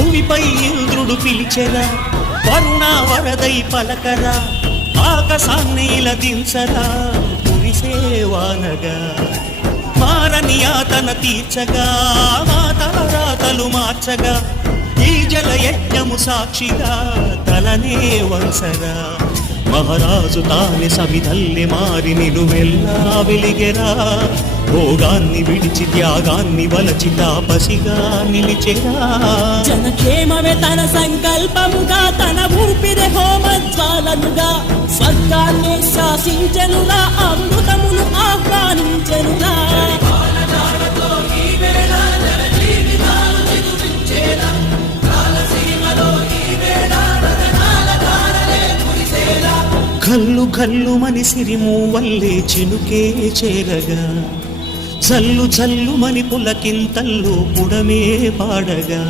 భూమిపై ఇంద్రుడు పిలిచెరా, కరుణా వరదై పలకరా, ఆకాశాన్ని ఇలదించరా కురిసేవానగా. మారని యాతన తీర్చగా, మాతరాతలు మార్చగా, ఈ జల యజ్ఞము సాక్షిగా తలనే వంసరా. మహారాజు తానే సమిధల్లె మారి నిలువెల్లా వెలిగెరా, భోగాన్ని విడిచి త్యాగాన్ని వలచి తాపసిగా నిలిచెరా. జనక్షేమమే తన సంకల్పముగా, తన ఊపిరి హోమజ్వాలనుగా, స్వర్గాన్ని శాసించెనుగా, అమృతమును ఆహ్వానించెనుగా. కల్లు కల్లు మని సిరిము వల్లే చినుకే చేరగా, చల్లు చల్లు మని పులకింతల్లు పుడమే పాడగా.